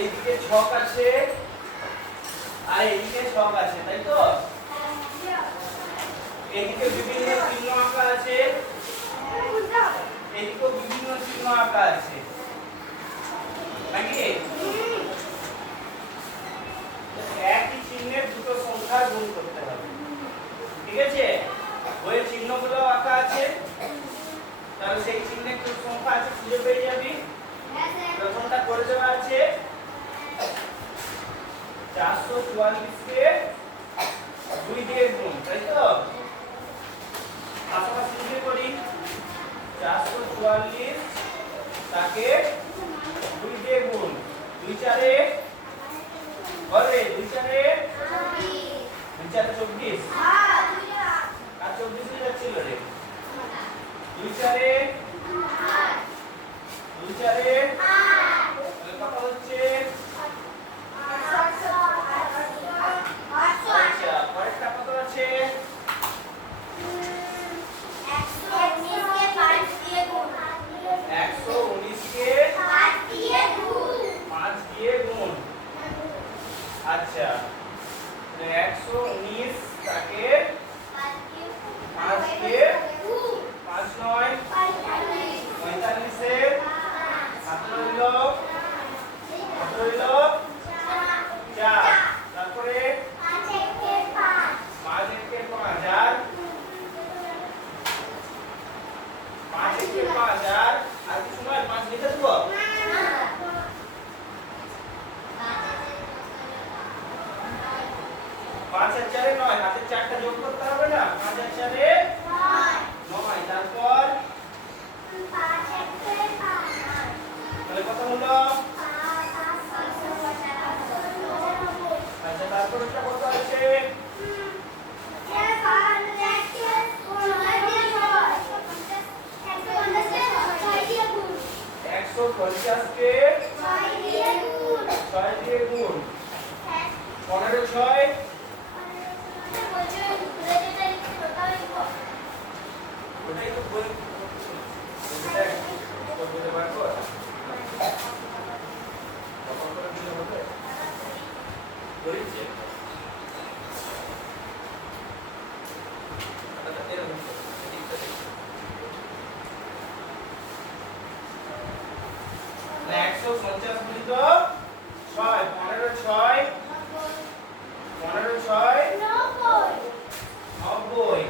এইদিকে ছক আছে আর এইদিকে ছক আছে, তাই তো? এইদিকে বিভিন্ন চিহ্ন আঁকা আছে, এইদিকেও বিভিন্ন চিহ্ন আঁকা আছে, নাকি? একই চিহ্নের দুটো সংখ্যা গুণ করতে হবে, ঠিক আছে? ওই চিহ্নগুলো আঁকা আছে, তাহলে সেই চিহ্নের কি সংখ্যা আছে খুঁজে পেয়ে যাবি। প্রথমটা করে দেওয়া আছে 444 কে 2 দিয়ে গুণ, তাই তো? পাশাপাশি যদি করি 444 তাকে 2 দিয়ে গুণ, 2 4 বলে 2 4 2 4 24 আর 24 এ যাচ্ছিল রে। 2 4 2 4 তাহলে কত হচ্ছে? আচ্ছা, পরেরটা কত আছে? 119 কে 5 দিয়ে গুণ। আচ্ছা, 119 তাকে 5 দিয়ে 5 9 45 এ 17 4, তারপরে 5 1 কে 5 আর 5 1 কে 5 আর কিছু নয়, 5 লিখে দেব। 5 আর 4 এ 9, হাতে 4টা যোগ করতে হবে না? 5 আর 4 এ 9, তারপর 5 1 কে 5, তাহলে কত হলো? আচ্ছা, তারপর এটা কত আছে? 150 কে 6 দিয়ে গুণ। 15 6 ওটাই তো বই বলতে পারবো তখন করে দিলে হবে। ধরেছে এটা এরকম এদিকটা দেখো, 150 গুণিত 6, 15 6 90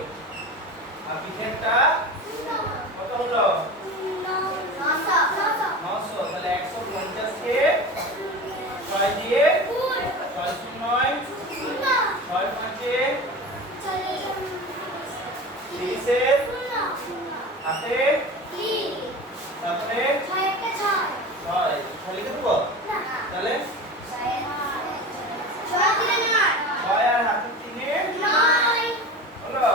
আর বিকেলটা কত হলো? 900, তাহলে 150 কে 6 দিয়ে 6 9 6 5 এ 30 এর হাতে তারপরে 6 লিখে দেবো, তাহলে 6 আর হাতে 3 এ 9 হলো।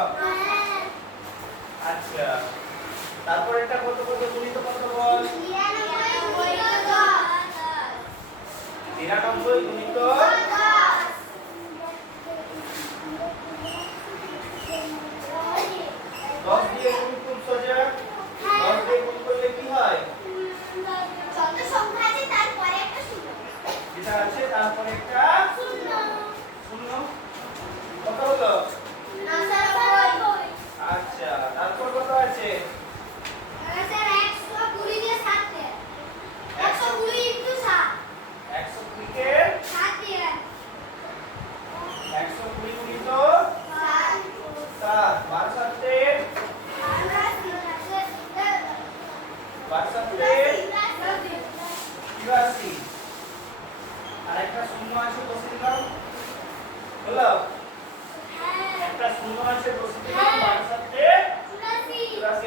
আচ্ছা, তারপর এটা কত কত গুণিত কত বল? 93 গুণিত 10 দিয়ে গুণ খুব সোজা। 10 দিয়ে গুণ করলে কি হয়? যেটা আছে তারপরে একটা শূন্য, কত হলো? আচ্ছা, তারপর কত আছে? 120 কে 7 120 গুণিত 7 12 7 82, আর একটা শূন্য আছে বসে দিলাম, হলো? একটা শূন্য আছে বসে দিলাম, 12 7 84,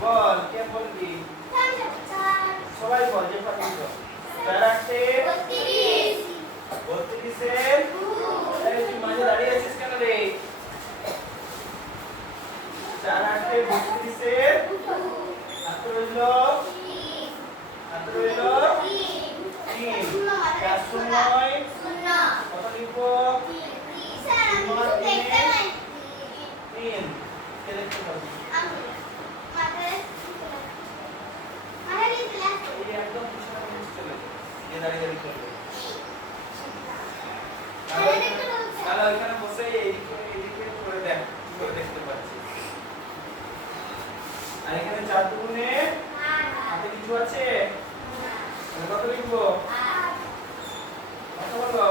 বল কে বলবি সবাই বল যে পারছিস 4 8 32 এর এই তুই মাঝে দাঁড়িয়ে আছিস কেন রে 4 8 32 এর কত হলো 3 4 সময় কত লিখবো স্যার আমি তো দেখতে পাই 3 কে দেখতে পাবি একদম পিছনে চলে গিয়ে দাঁড়িয়ে করবে তাহলে ওইখানে বসে এইদিকে করে দেখ কি করে দেখতে পাচ্ছিস আর এখানে 4 দুগুণে হাতে কিছু আছে কত লিখবো কত বলো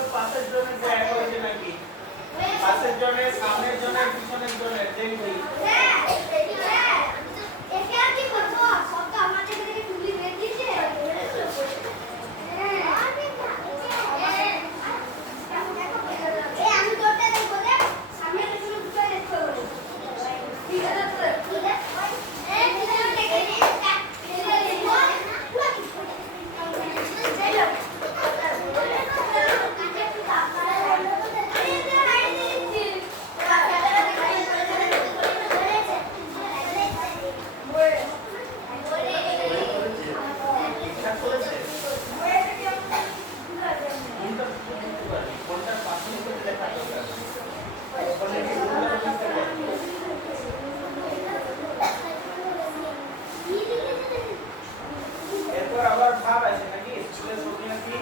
বল পাশের জনের এক হয়েছে নাকি? পাশের জনের, সামনের জনের, পিছনের জনের দেখবি। একে আর কি করব? সব তো আমাদের থেকে টুলি বের দিয়েছে। আমি তোরটা দেখবো রে। সামনে কিছু দুটো দেখতে হবে। ঠিক আছে তো? ঠিক আছে। কিছু দেখে নে। ঠিকঠাক করেছে? কোনটা বুঝতে পারবি? কোনটার পাশে করতে দেখা দরকার? কোনটা কি বুঝতে পারবি? এরপর আবার ভাব আছে নাকি? স্কুলের ছবি নাকি?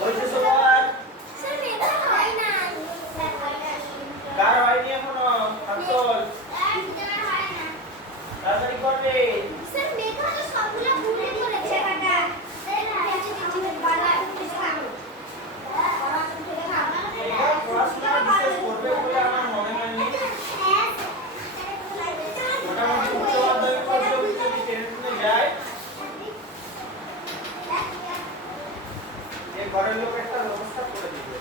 হয়েছে সবার? কার হয়নি এখনো? হাতল তাড়াতাড়ি করবে। এবার পড়াশোনা বিশেষ করবে বলে আমার মনে হয়নি। মোটামুটি উচ্চ মাধ্যমিক পর্যন্ত যদি টেনে টুনে যায়, যে ঘরের লোক একটা ব্যবস্থা করে দিবে।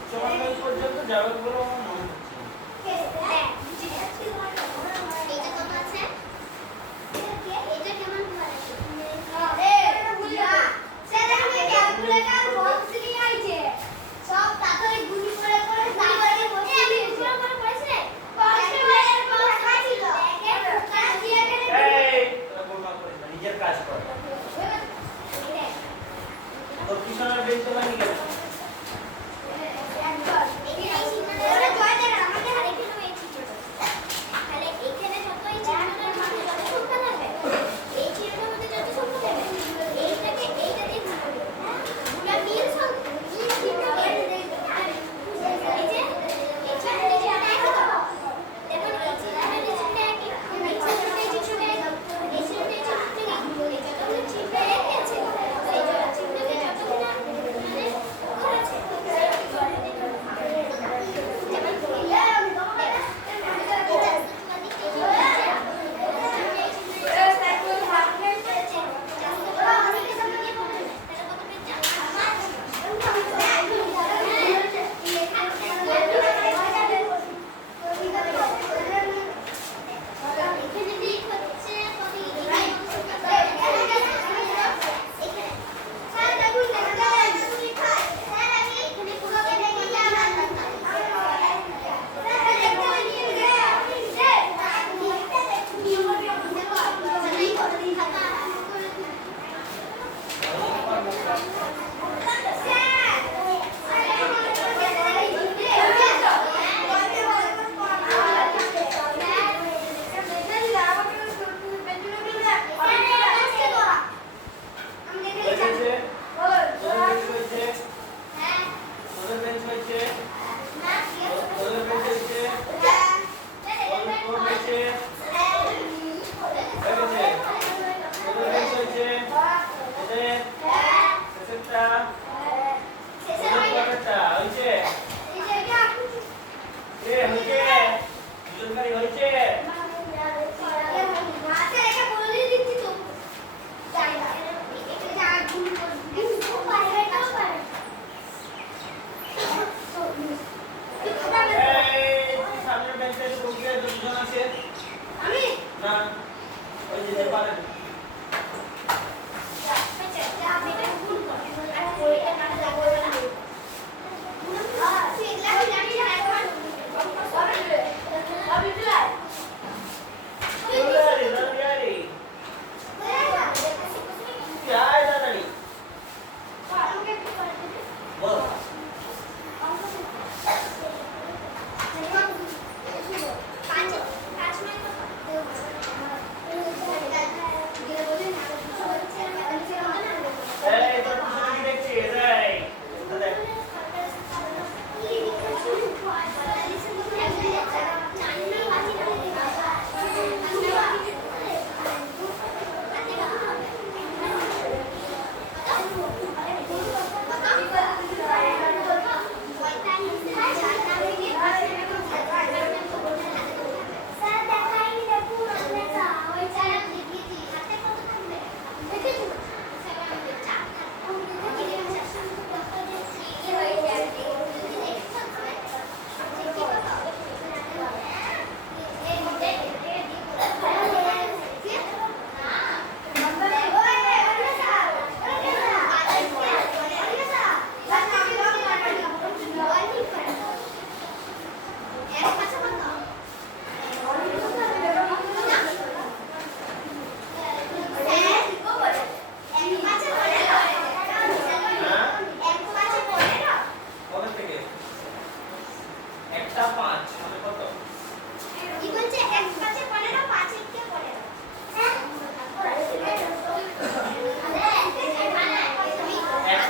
উচ্চ মাধ্যমিক পর্যন্ত যাবে বলে আমার মনে হচ্ছে না। সব তাড়াতাড়ি গুলি করে করে তাড়াতাড়ি বসে এই তোরা গোলমাল করিস না, নিজের কাজ কর। তোর পিছনের বেঞ্চে বানি কেন?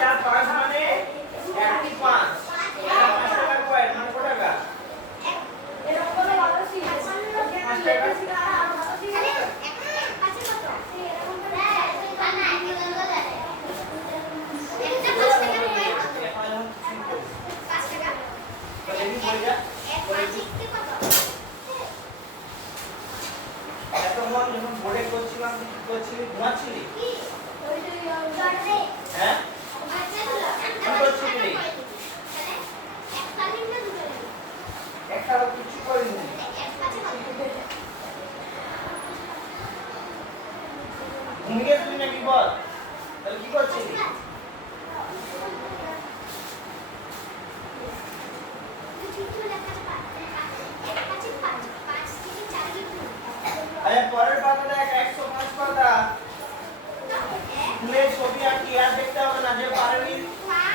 আর 5 মানে 1 টি 5 এটা 5 টাকার কয়েন মানে কত টাকা এরকম করে ভালো ছিল 5 টাকা এত মন যখন বোর্ডে করছিলাম কি করছিলি ঘুমাচ্ছিলি হ্যাঁ কি করছিলি একটা কিছু করিনি ঘুমিয়ে তুই নাকি বল তাহলে কি করছিলি আরে পরের পাতা দেখ 105 পাতা ফুলের ছবি আঁকি আর দেখতে হবে না যে পারেনি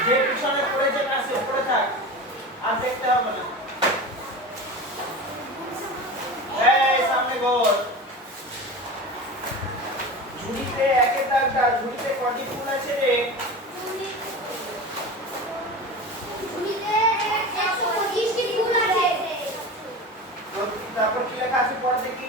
যে পিছনে পড়েছে কাছে পড়ে থাক আর দেখতে হবে না এই সামনে গোল ঝুড়িতে একে দাগ দাও ঝুড়িতে কটি ফুল আছে রে তারপর কি লেখা আছে পড় দেখি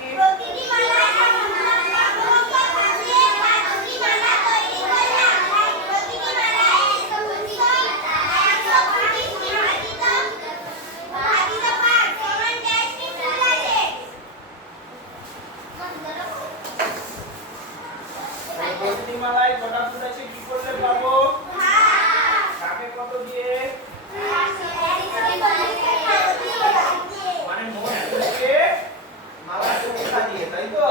প্রতিটি মালায় কটা ফুল আছে কি করলে পাবো কাকে কত দিয়ে মানে মোট ফুলকে মালার সংখ্যা দিয়ে তাই তো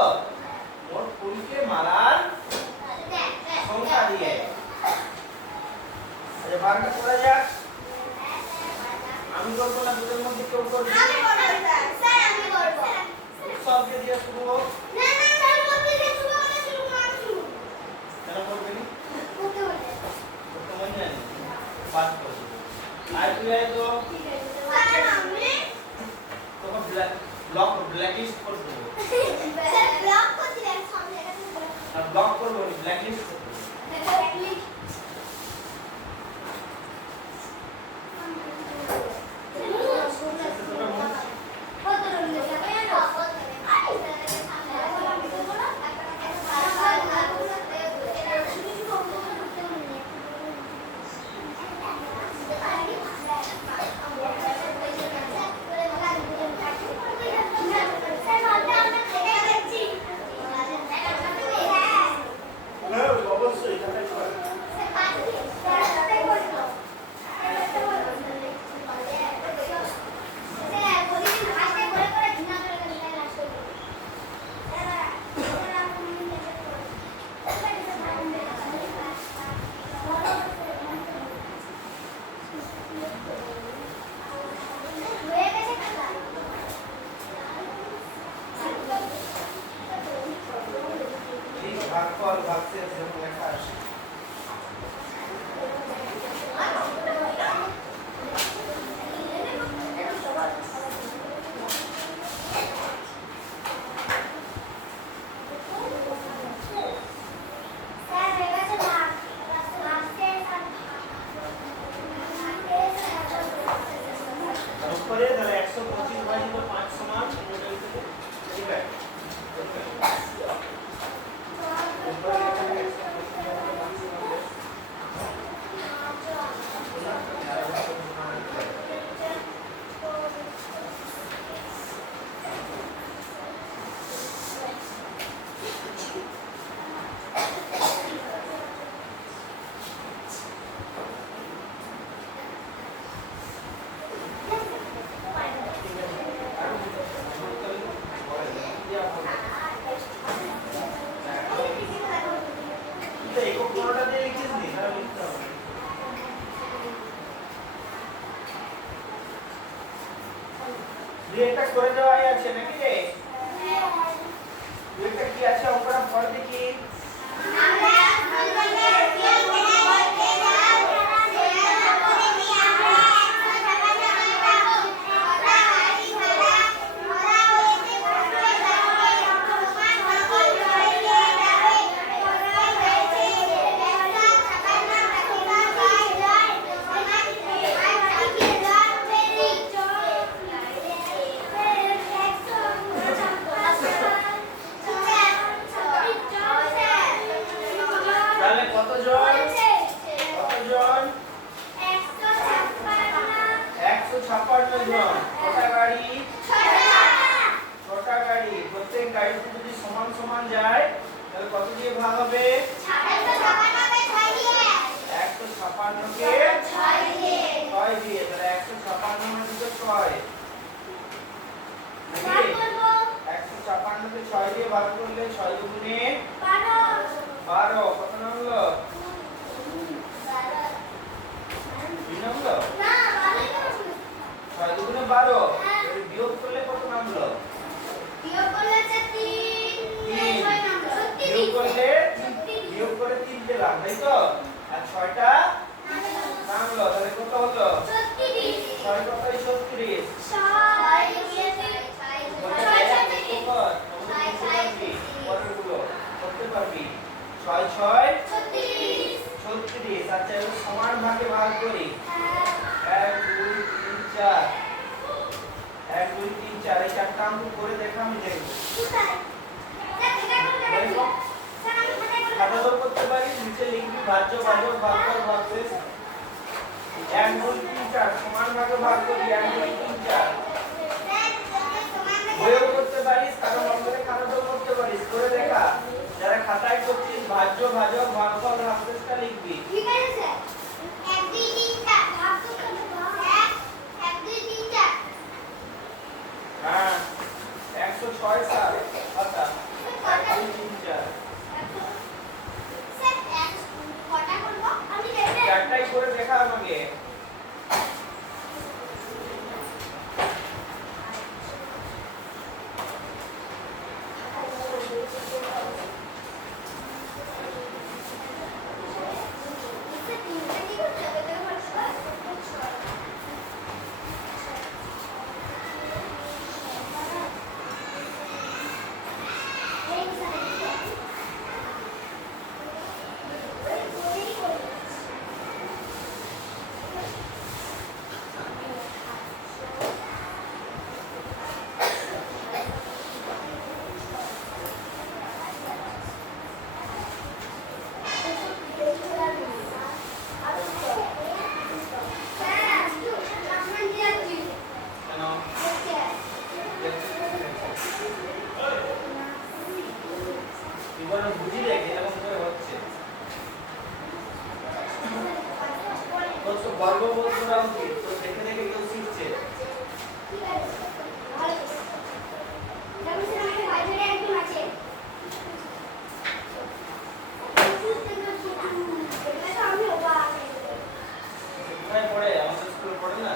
মোট ফুলকে মালার সংখ্যা দিয়ে আচ্ছা ভাগটা করা যাক আমি করবো না দুটোর মধ্যে কেউ করবে সবকে দিয়ে শুরু হোক কেন করবে নি করতে মন জানি বাদ করে আর তুই আয় তো তোমার ব্ল্যাক লিস্ট করে দেবো আর ব্লক করবো নি ব্ল্যাক লিস্ট করে দেবো অবশ্যই এটাই করে ভাগফল ভাগশেষ যেমন লেখা আছে উপরে তাহলে 125 ভাজিত 5 সমান ঠিক আছে দুইটা করে দেওয়াই আছে নাকি রে দুইটা কি আছে আমরা পড় দেখি 156 কে 6 দিয়ে তাহলে 156 এর ভিতর 6 ভাগ করব 156 কে 6 দিয়ে ভাগ করলে 6 দুগুণে 12 12 কত নামলো 2 নামলো না 12 কেন 6 দুগুণে 12 হ্যাঁ। এর বিয়োগ করলে কত নামলো বিয়োগ করলে 3 তিন। 6 নাম্বার বিয়োগ 36 করলে বিয়োগ করে 3 পেলাম তাই তো আর 6টা নামলো তাহলে কত হলো 36 6 কতই 36 করতে পারবি 6 6 36 আচ্ছা এবার সমান ভাগে ভাগ করি 1 2 3 4 1 2 3 4 এই চারটা অঙ্ক করে দেখা আমি দেখব খাতা দর করতে পারি নিচে লিখবি ভাজ্য ভাজক ভাগফল ভাগশেষ 1 2 3 4 সমান ভাগে ভাগ করি 1 2 3 4 বইও করতে পারিস কারণ অঙ্করে খাতা দর করতে পারিস করে দেখা যারা খাতায় করছিস ভাজ্য ভাজক ভাগফল ভাগশেষটা লিখবি ঠিক আছে স্যার 1 2 3 4 ভাগ করতে হবে 1 2 3 4 হ্যাঁ 106 স্যার আচ্ছা 1 2 3 4 স্যার কটা করব আমি দেখে চারটাই করে দেখা আমাকে কেন এবার বুঝি দেখ এরকম করে হচ্ছে তোর তো গর্ববোধ করা উচিত তোর দেখে দেখে কেউ শিখছে কোথায় পড়ে আমাদের স্কুলে পড়ে না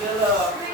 চলো